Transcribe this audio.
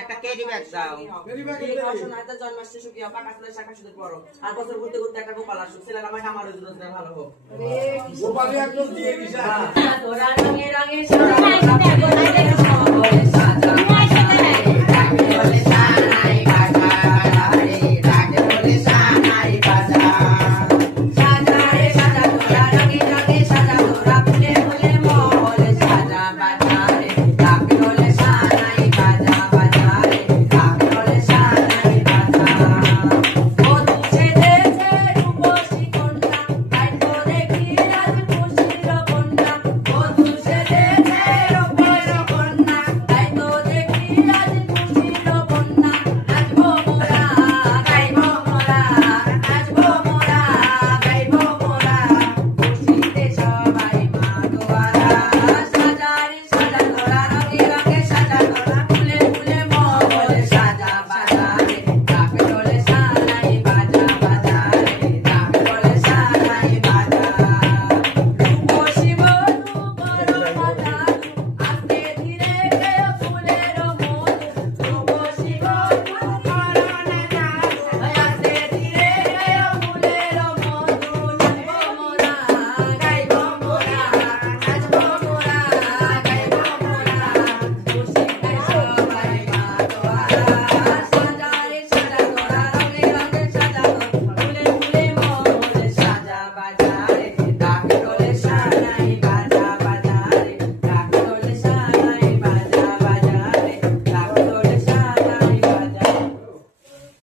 একটা carry bag দাও। জন্মাষ্টমী সুখী পাকা ফুলের শাখা সুদের পরো আর বছর ঘুরতে ঘুরতে একটা গোপাল আসুক ছেলের আমার আমার রোজগার ভালো হোক। গোপালী একদম দিয়ে দিছে।